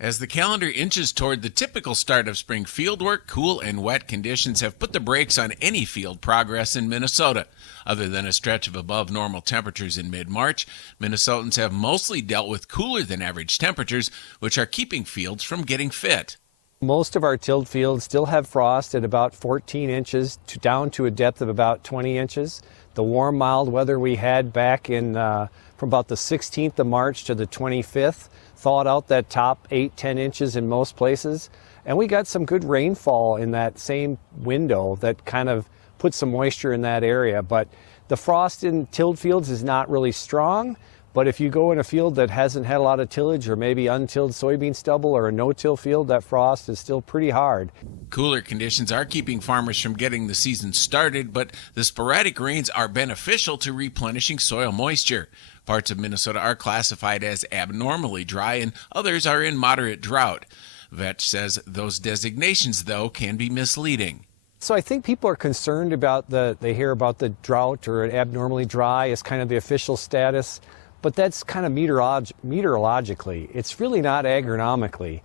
As the calendar inches toward the typical start of spring fieldwork, cool and wet conditions have put the brakes on any field progress in Minnesota. Other than a stretch of above normal temperatures in mid-March, Minnesotans have mostly dealt with cooler than average temperatures, which are keeping fields from getting fit. Most of our tilled fields still have frost at about 14 inches down to a depth of about 20 inches. The warm, mild weather we had back in from about the 16th of March to the 25th thawed out that top 8-10 inches in most places. And we got some good rainfall in that same window that kind of put some moisture in that area. But the frost in tilled fields is not really strong. But if you go in a field that hasn't had a lot of tillage or maybe untilled soybean stubble or a no-till field, that frost is still pretty hard. Cooler conditions are keeping farmers from getting the season started, but the sporadic rains are beneficial to replenishing soil moisture. Parts of Minnesota are classified as abnormally dry and others are in moderate drought. Vetch says those designations, though, can be misleading. So I think people are concerned about they hear about the drought or abnormally dry as kind of the official status, but that's kind of meteorologically. It's really not agronomically.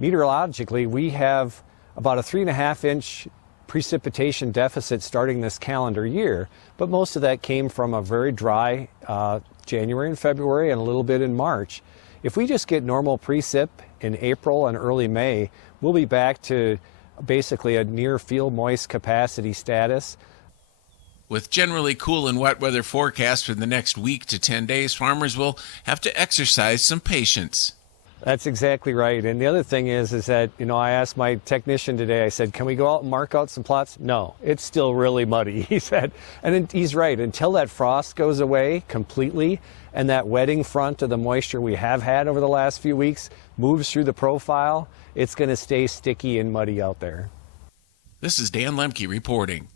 Meteorologically, we have about a 3.5-inch precipitation deficit starting this calendar year, but most of that came from a very dry January and February and a little bit in March. If we just get normal precip in April and early May, we'll be back to basically a near field moist capacity status. With generally cool and wet weather forecasts for the next week to 10 days, farmers will have to exercise some patience. That's exactly right. And the other thing is that, I asked my technician today, I said, can we go out and mark out some plots? No, it's still really muddy, he said. And he's right. Until that frost goes away completely and that wetting front of the moisture we have had over the last few weeks moves through the profile, it's going to stay sticky and muddy out there. This is Dan Lemke reporting.